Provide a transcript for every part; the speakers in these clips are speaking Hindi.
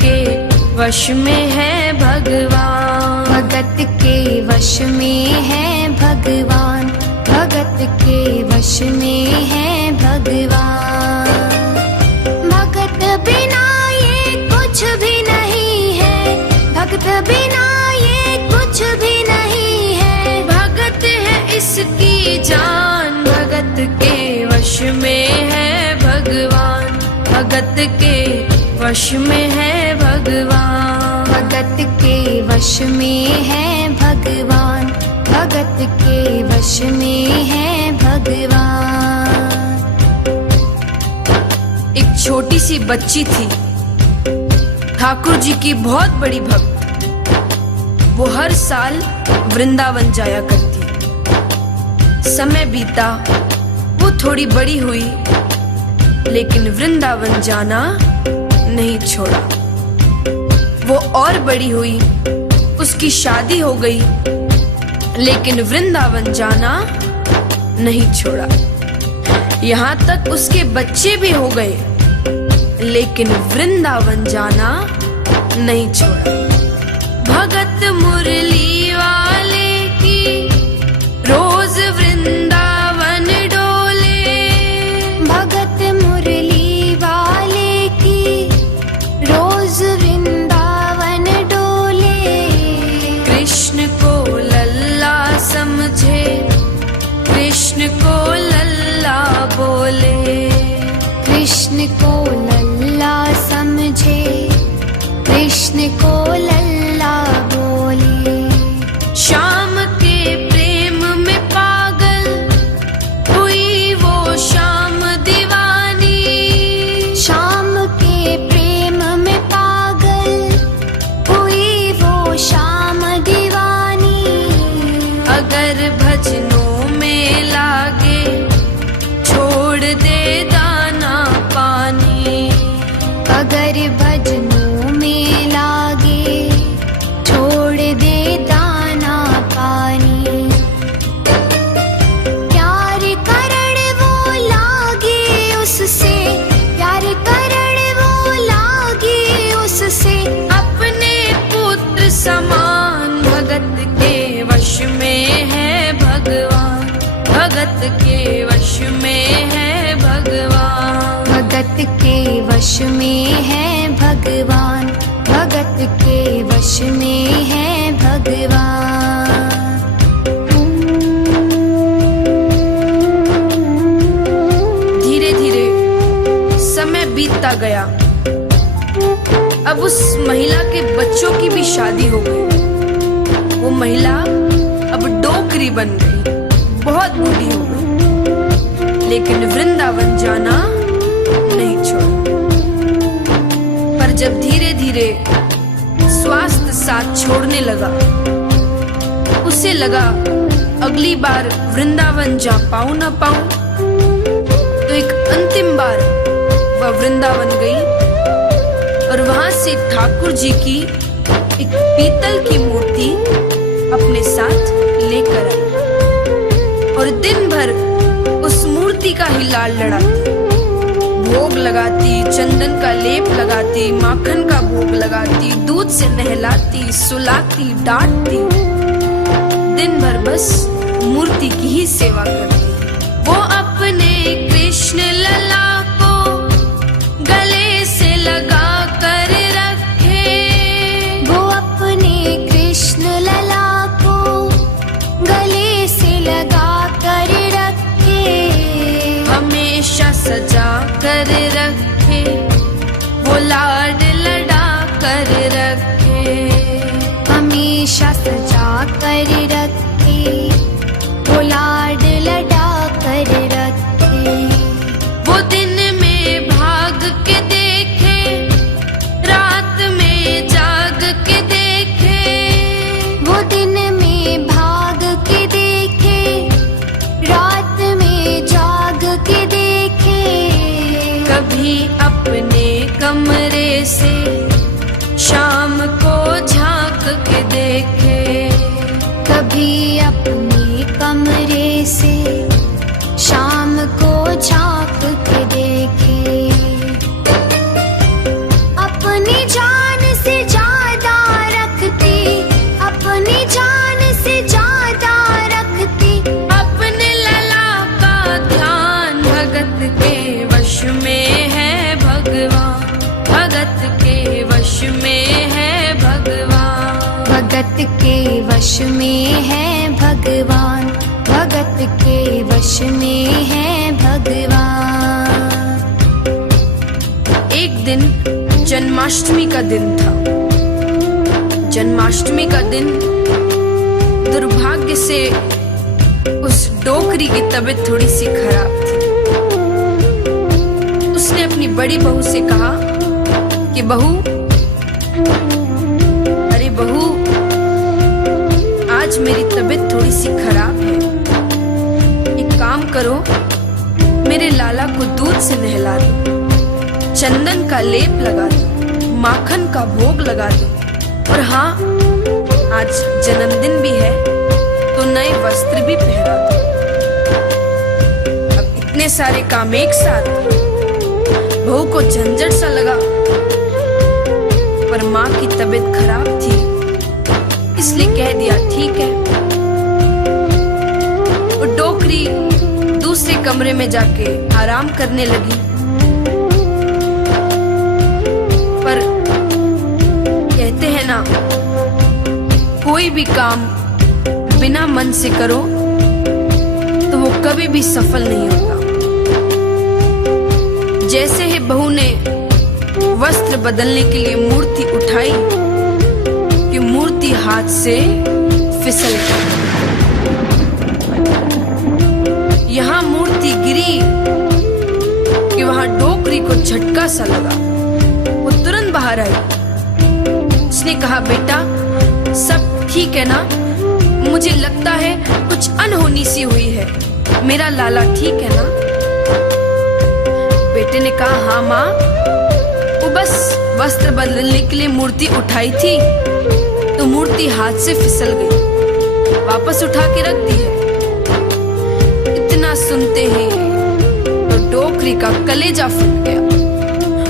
के वश में है भगवान, भगत के वश में है भगवान, भगत के वश में है भगवान। भगत बिना ये कुछ भी नहीं है, भगत बिना ये कुछ भी नहीं है। भगत है इसकी जान, भगत के वश में है भगवान, भगत के वश में है भगवान, भगत के वश में है भगवान, भगत के वश में है भगवान। एक छोटी सी बच्ची थी, ठाकुर जी की बहुत बड़ी भक्त। वो हर साल वृंदावन जाया करती। समय बीता, वो थोड़ी बड़ी हुई, लेकिन वृंदावन जाना नहीं छोड़ा। वो और बड़ी हुई, उसकी शादी हो गई, लेकिन वृंदावन जाना नहीं छोड़ा। यहाँ तक उसके बच्चे भी हो गए, लेकिन वृंदावन जाना नहीं छोड़ा। भगत मुरली वाले की रोज वृंदावन डोले, भगत मुरली वाले की रोज वृंदावन डोले। कृष्ण को लल्ला समझे, कृष्ण को लल्ला बोले, कृष्ण को लल्ला समझे, कृष्ण को लल्ला बोले। श्याम के प्रेम में पागल हुई वो श्याम दीवानी, श्याम के प्रेम में पागल हुई वो श्याम दीवानी। अगर भजनों में लागे छोड़ दे दाना पानी, अगर भजनों में लागे छोड़ दे दाना पानी। प्यार करण वो लागे उससे, प्यार करण वो लागे उससे। अपने पुत्र समान भगत के वश में है भगवान, भगत के वश में है भगवान, भगत के वश में है भगवान, भगत के वश में है भगवान। धीरे धीरे समय बीतता गया। अब उस महिला के बच्चों की भी शादी हो गई। वो महिला अब डोकरी बन गई, बहुत बूढ़ी हो गई, लेकिन वृंदावन जाना नहीं छोड़ा। पर जब धीरे धीरे स्वास्थ्य साथ छोड़ने लगा, उसे लगा अगली बार वृंदावन जा पाऊं ना पाऊं। तो एक अंतिम बार वह वृंदावन गई और वहां से ठाकुर जी की एक पीतल की मूर्ति अपने साथ लेकर आई और दिन भर उस मूर्ति का ही लाल लड़ाती, भोग लगाती, चंदन का लेप लगाती, माखन का भोग लगाती, दूध से नहलाती, सुलाती, डांटती। दिन भर बस मूर्ति की ही सेवा करती। वो अपने कृष्ण लला को गले से लगा कर रखे, वो अपने कृष्ण लला को गले से लगा कर रखे। हमेशा सजा कर रखे, वो लाड लड़ा कर रखे, हमेशा सजा कर रखे, वो लाड लड़ा कर रखे। वो दिन में भाग के देखे, रात में जाग के देखे, वो दिन में भाग के देखे, रात में जाग के देखे। कभी अपने कमरे से शाम को झांक के देखे, कभी अपने कमरे से शाम के वश में है भगवान, भगत के वश में है भगवान। एक दिन जन्माष्टमी का दिन था। जन्माष्टमी का दिन दुर्भाग्य से उस डोकरी की तबीयत थोड़ी सी खराब थी। उसने अपनी बड़ी बहू से कहा कि बहू, अरे बहू, आज मेरी तबीयत थोड़ी सी खराब है। एक काम करो, मेरे लाला को दूध से नहला दो, चंदन का लेप लगा दो, माखन का भोग लगा दो, और हाँ, आज जन्मदिन भी है तो नए वस्त्र भी पहना दो। अब इतने सारे काम एक साथ, बहू को झंझट सा लगा, पर माँ की तबीयत खराब थी इसलिए कह दिया ठीक है। वो डोकरी दूसरे कमरे में जाके आराम करने लगी। पर कहते हैं ना, कोई भी काम बिना मन से करो तो वो कभी भी सफल नहीं होता। जैसे ही बहू ने वस्त्र बदलने के लिए मूर्ति उठाई कि मूर्ति हाथ से फिसल गई। यहाँ मूर्ति गिरी कि वहां डोकरी को झटका सा लगा। वो तुरंत बाहर आई। उसने कहा, बेटा सब ठीक है ना? मुझे लगता है कुछ अनहोनी सी हुई है। मेरा लाला ठीक है ना? बेटे ने कहा, हाँ माँ, वो बस वस्त्र बदलने के लिए मूर्ति उठाई थी तो मूर्ति हाथ से फिसल गई, वापस उठा के रख दी है। इतना सुनते ही तो डोकरी का कलेजा फट गया।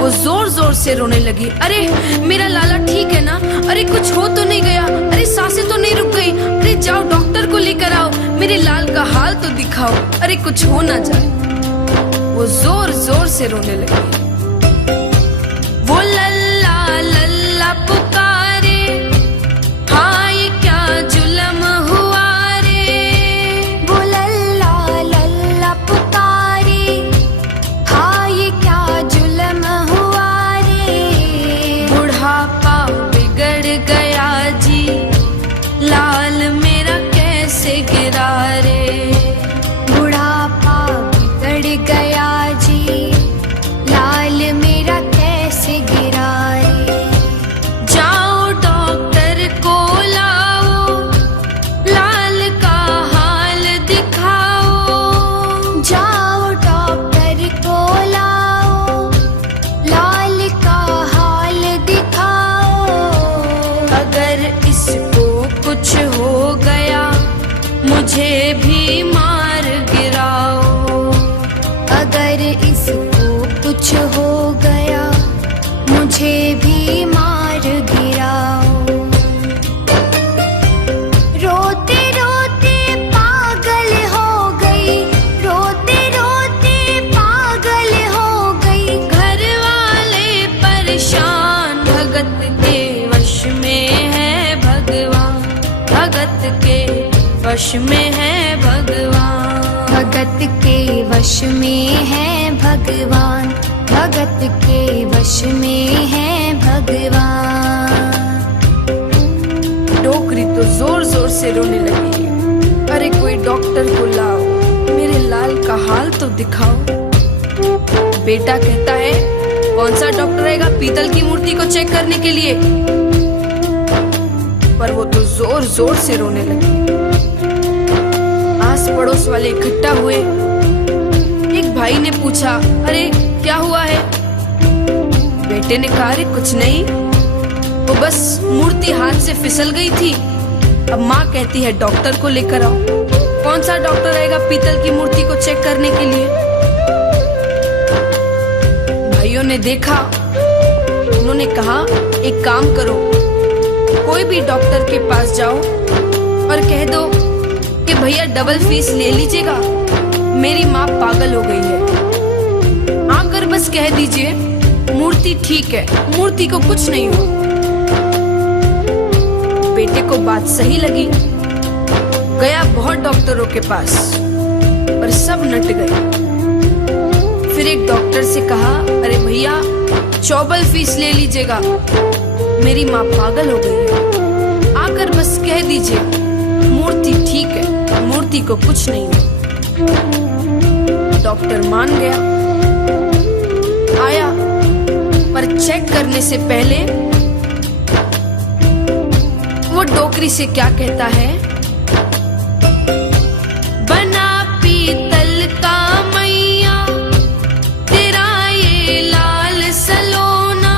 वो जोर जोर से रोने लगी। अरे मेरा लाला ठीक है ना? अरे कुछ हो तो नहीं गया? अरे सांसें तो नहीं रुक गई? अरे जाओ डॉक्टर को लेकर आओ, मेरे लाल का हाल तो दिखाओ, अरे कुछ हो ना जाए। वो जोर जोर से रोने लगी। वो लल्ला लल्ला पुकारे, हाँ ये क्या जुल्म हुआ रे। वो लल्ला लल्ला पुकारे, हाँ ये क्या जुल्म हुआ रे। बुढ़ापा बिगड़ गया जी, लाल मेरा कैसे गिरा रे। बुढ़ापा बिगड़ गया जी, लाल मेरा कैसे गिरा रे। जाओ डॉक्टर को लाओ, लाल का हाल दिखाओ। जाओ डॉक्टर को लाओ, लाल का हाल दिखाओ। अगर इसको कुछ हो गया मुझे भी मार गिराओ। अगर इसको कुछ हो गया मुझे भी मार गिराओ। रोते रोते पागल हो गई, रोते रोते पागल हो गई। घर वाले परेशान, भगत के वश में है भगवान, भगत के वश में है भगवान। भगत के वश में है भगवान, भगत के वश में है भगवान। डोकरी तो जोर जोर से रोने लगी। अरे कोई डॉक्टर को लाओ, मेरे लाल का हाल तो दिखाओ। बेटा कहता है, कौन सा डॉक्टर आएगा पीतल की मूर्ति को चेक करने के लिए? पर वो तो जोर जोर से रोने लगी। आस पड़ोस वाले इकट्ठा हुए। एक भाई ने पूछा, अरे क्या हुआ है? बेटे ने कहा, अरे कुछ नहीं, वो बस मूर्ति हाथ से फिसल गई थी। अब माँ कहती है डॉक्टर को लेकर आओ। कौन सा डॉक्टर आएगा पीतल की मूर्ति को चेक करने के लिए? भाइयों ने देखा, उन्होंने कहा, एक काम करो, कोई भी डॉक्टर के पास जाओ और कह दो कि भैया डबल फीस ले लीजिएगा, मेरी माँ पागल हो गई है। आकर बस कह दीजिए मूर्ति ठीक है, मूर्ति को कुछ नहीं हुआ। बेटे को बात सही लगी, गया बहुत डॉक्टरों के पास पर सब नट गए। फिर एक डॉक्टर से कहा, अरे भैया चौबल फीस ले लीजिएगा, मेरी माँ पागल हो गई है, आकर बस कह दीजिए मूर्ति ठीक है, मूर्ति को कुछ नहीं हुआ। डॉक्टर मान गया, आया पर चेक करने से पहले वो डोकरी से क्या कहता है, बना पीतल का मैया तेरा ये लाल सलोना,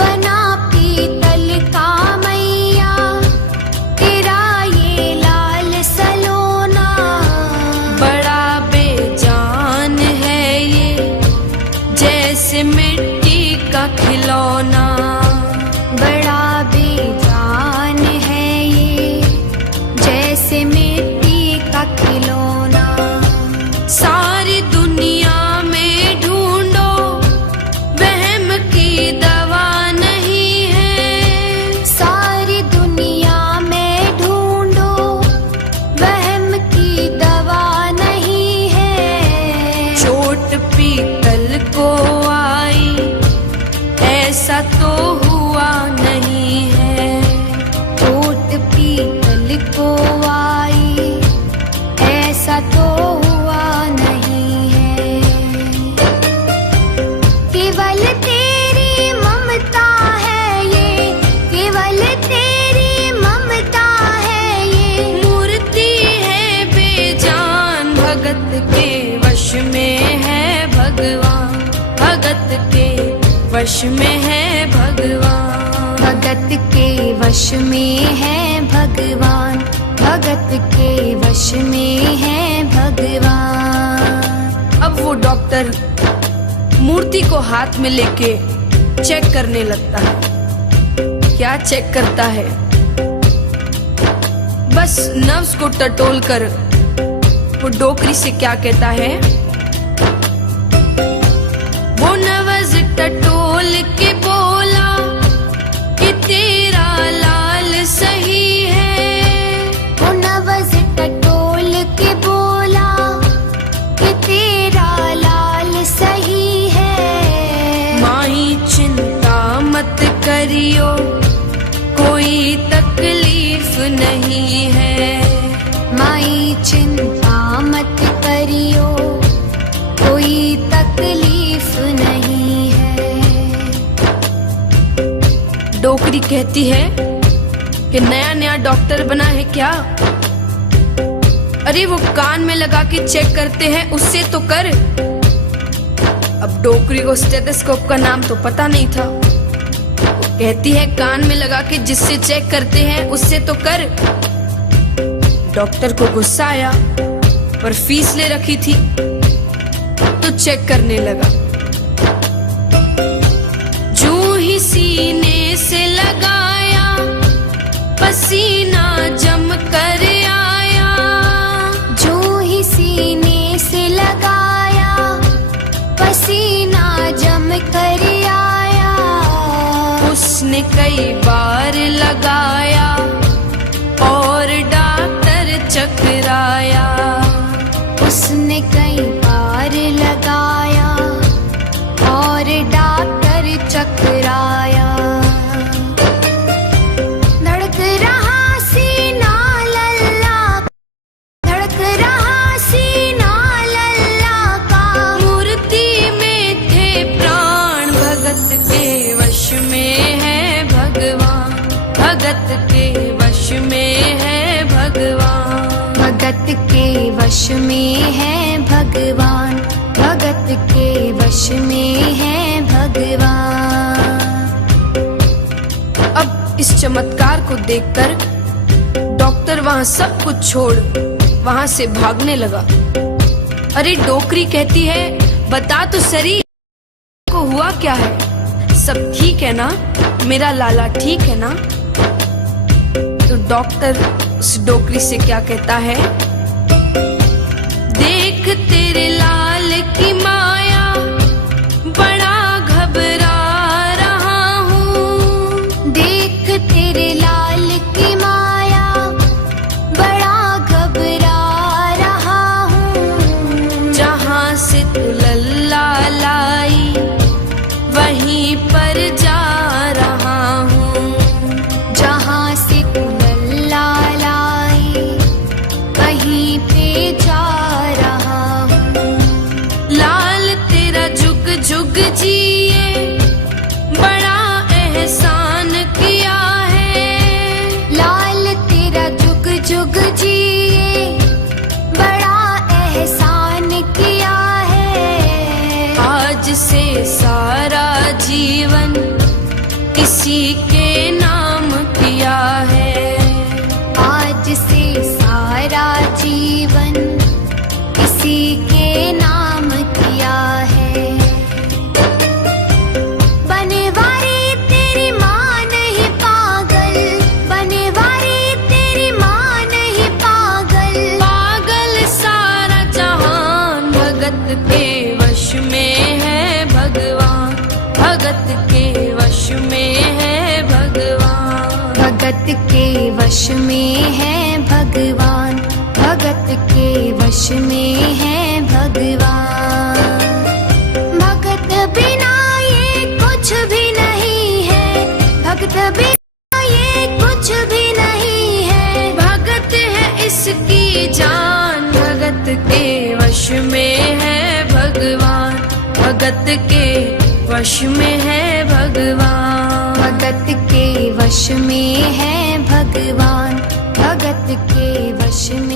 बना पीतल का मैया तेरा ये लाल सलोना, बड़ा बेजान है ये जैसे मिट्टी का खिलौना, बड़ा बेजान है ये जैसे मिट्टी का खिलौना। सारी दुनिया में ढूंढो वहम की दवा नहीं है, सारी दुनिया में ढूंढो वहम की दवा नहीं है। चोट पीतल को आई ऐसा तो हुआ नहीं है, चोट पीतल को आई ऐसा तो हुआ नहीं है। केवल तेरी ममता है ये, केवल तेरी ममता है ये, मूर्ति है बेजान भगत के वश में है भगवान, भगत के वश में है भगवान, भगत के वश में है भगवान, भगत के वश में है भगवान। अब वो डॉक्टर मूर्ति को हाथ में लेके चेक करने लगता है। क्या चेक करता है, बस नर्व्स को टटोल कर वो डोकरी से क्या कहता है, वो नवज टटोल के बोला कि तेरा लाल सही है, वो नवज टटोल के बोला कि तेरा लाल सही है। माही चिंता मत करियो कोई तकलीफ नहीं है, माई चिंता मत करियो कोई तकलीफ नहीं है। डोकरी कहती है कि नया नया डॉक्टर बना है क्या, अरे वो कान में लगा के चेक करते हैं उससे तो कर। अब डोकरी को स्टेथोस्कोप का नाम तो पता नहीं था, कहती है कान में लगा के जिससे चेक करते हैं उससे तो कर। डॉक्टर को गुस्सा आया पर फीस ले रखी थी तो चेक करने लगा। जूं ही सीने से लगाया पसीना जम कर आया, जो ही सीने से लगाया पसीना जम कर आया, उसने कई बार लगाया और डॉक्टर चकराया, उसने कई बार लगाया और डॉक्टर चकराया। धड़क रहा सीना लल्ला, धड़क रहा सीना लल्ला का, मूर्ति में थे प्राण भगत के वश में है भगवान, भगत के वश में है भगवान, भगत के वश में है भगवान, भगत के वश में है भगवान। अब इस चमत्कार को देखकर डॉक्टर वहां सब कुछ छोड़ वहां से भागने लगा। अरे डोकरी कहती है बता तो सरी को हुआ क्या है, सब ठीक है ना, मेरा लाला ठीक है ना। तो डॉक्टर उस डोकरी से क्या कहता है, देख तेरे लाल की माया बड़ा घबरा रहा हूँ, देख तेरे लाल की जुग जिए बड़ा एहसान किया है। आज से सारा जीवन इसी के नाम किया है। आज से सारा जीवन इसी के नाम किया है। बनवारी तेरी माँ नहीं पागल, बनवारी तेरी माँ नहीं पागल। पागल सारा जहान भगत के वश में है भगवान, भगत के वश में है भगवान। भगत के वश में है भगवान, भगत के वश में है भगवान। भगत बिना ये कुछ भी नहीं है, भगत बिना ये कुछ भी नहीं है। भगत है इसकी जान, भगत के वश में है भगवान, भगत के वश में है भगवान। भगत के वश में है भगवान, भगत के वश में